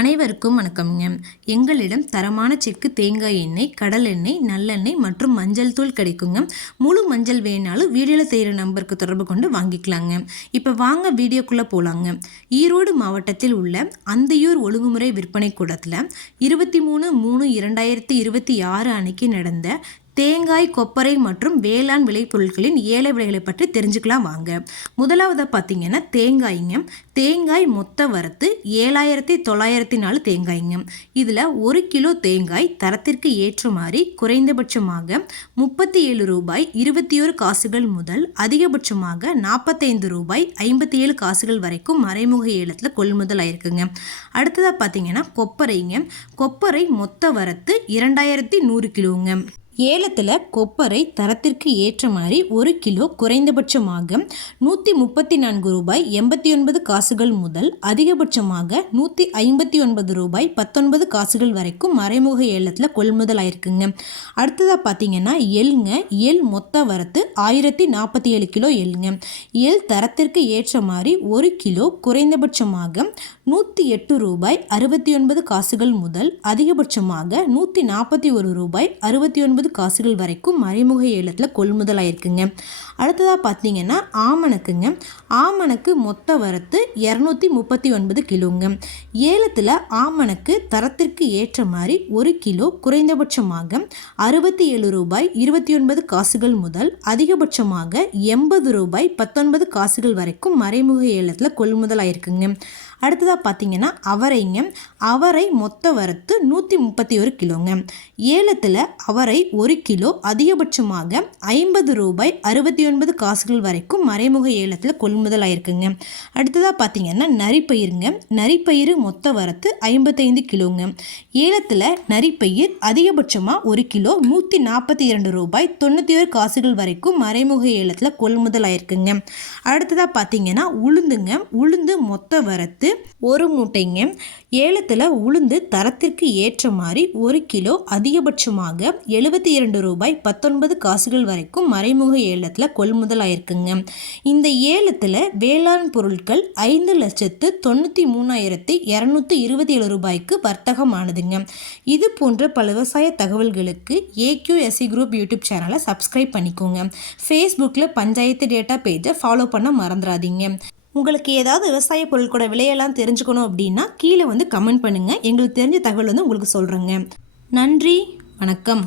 அனைவருக்கும் வணக்கம்ங்க. எங்களிடம் தரமான செக்கு தேங்காய் எண்ணெய், கடல் எண்ணெய், நல்லெண்ணெய் மற்றும் மஞ்சள் தூள் கிடைக்குங்க. முழு மஞ்சள் வேணாலும் வீடியோவில் தெரிகிற நம்பருக்கு தொடர்பு கொண்டு வாங்கிக்கலாங்க. இப்போ வாங்க வீடியோக்குள்ளே போகலாங்க. ஈரோடு மாவட்டத்தில் உள்ள அந்தியூர் ஒழுங்குமுறை விற்பனை கூடத்தில் 23/3/2026 அன்னைக்கு நடந்த தேங்காய், கொப்பரை மற்றும் வேளாண் விளைபொருட்களின் ஏல விலைகளை பற்றி தெரிஞ்சுக்கலாம் வாங்க. முதலாவதாக பார்த்தீங்கன்னா தேங்காய்ங்க. தேங்காய் மொத்த வரத்து 7,904 தேங்காய்ங்க. இதில் 1 கிலோ தேங்காய் தரத்திற்கு ஏற்ற மாதிரி குறைந்தபட்சமாக 37 ரூபாய் 21 காசுகள் முதல் அதிகபட்சமாக 45 ரூபாய் 57 காசுகள் வரைக்கும் மறைமுக ஏலத்தில் கொள்முதல் ஆயிருக்குங்க. அடுத்ததாக பார்த்தீங்கன்னா கொப்பரைங்க. கொப்பரை மொத்த வரத்து 2,100 கிலோங்க. ஏலத்தில் கொப்பரை தரத்திற்கு ஏற்ற மாதிரி 1 கிலோ குறைந்தபட்சமாக 134 ரூபாய் 89 காசுகள் முதல் அதிகபட்சமாக 159 ரூபாய் 19 காசுகள் வரைக்கும் மறைமுக ஏலத்தில் கொள்முதல் ஆயிருக்குங்க. அடுத்ததாக பார்த்தீங்கன்னா எள்ளுங்க. எள் மொத்த வரத்து 1047 கிலோ எள்ளுங்க. எள் தரத்திற்கு ஏற்ற மாதிரி 1 கிலோ குறைந்தபட்சமாக 108 ரூபாய் 69 காசுகள் முதல் அதிகபட்சமாக 141 ரூபாய் 69 காசுகள் வரைக்கும் மறைமுக ஏலத்தில் கொள்முதல் ஆயிருக்குங்க. அடுத்ததாக பார்த்தீங்கன்னா ஆமணக்குங்க. ஆமணக்கு மொத்த வரத்து 239 கிலோங்க. ஏலத்தில் ஆமணக்கு தரத்திற்கு ஏற்ற மாதிரி 1 கிலோ குறைந்தபட்சமாக 67 ரூபாய் 29 காசுகள் முதல் அதிகபட்சமாக 80 ரூபாய் 19 காசுகள் வரைக்கும் மறைமுக ஏலத்தில் கொள்முதல் ஆயிருக்குங்க. அடுத்ததாக பார்த்தீங்கன்னா அவரைங்க. அவரை மொத்த வரத்து 131 கிலோங்க. ஏலத்தில் அவரை 1 கிலோ அதிகபட்சமாக 50 ரூபாய் 69 காசுகள் வரைக்கும் மறைமுக ஏலத்தில் கொள்முதல் ஆயிருக்குங்க. அடுத்ததாக பார்த்தீங்கன்னா நரிப்பயிருங்க. நரிப்பயிறு மொத்த வரத்து 55 கிலோங்க. ஏலத்தில் நரிப்பயிர் அதிகபட்சமாக 1 கிலோ 142 ரூபாய் 91 காசுகள் வரைக்கும் மறைமுக ஏலத்தில் கொள்முதல் ஆயிருக்குங்க. அடுத்ததாக பார்த்தீங்கன்னா உளுந்துங்க. உளுந்து மொத்த வரத்து 1 மூட்டைங்க. ஏலத்தில் உளுந்து தரத்திற்கு ஏற்ற மாதிரி 1 கிலோ அதிகபட்சமாக 72 ரூபாய் 19 காசுகள் வரைக்கும் மறைமுக ஏலத்தில் கொள்முதல் ஆயிருக்குங்க. இந்த ஏலத்தில் வேளாண் பொருட்கள் 5,93,227 ரூபாய்க்கு வர்த்தகமானதுங்க. இது போன்ற பல விவசாய தகவல்களுக்கு AQSE குரூப் யூடியூப் சேனலை சப்ஸ்கிரைப் பண்ணிக்கோங்க. ஃபேஸ்புக்கில் பஞ்சாயத்து டேட்டா பேஜை ஃபாலோ பண்ண மறந்துடாதீங்க. உங்களுக்கு ஏதாவது விவசாய பொருட்களோட விலையெல்லாம் தெரிஞ்சுக்கணும் அப்படின்னா கீழே கமெண்ட் பண்ணுங்கள். எங்களுக்கு தெரிஞ்ச தகவல் உங்களுக்கு சொல்கிறேங்க. நன்றி, வணக்கம்.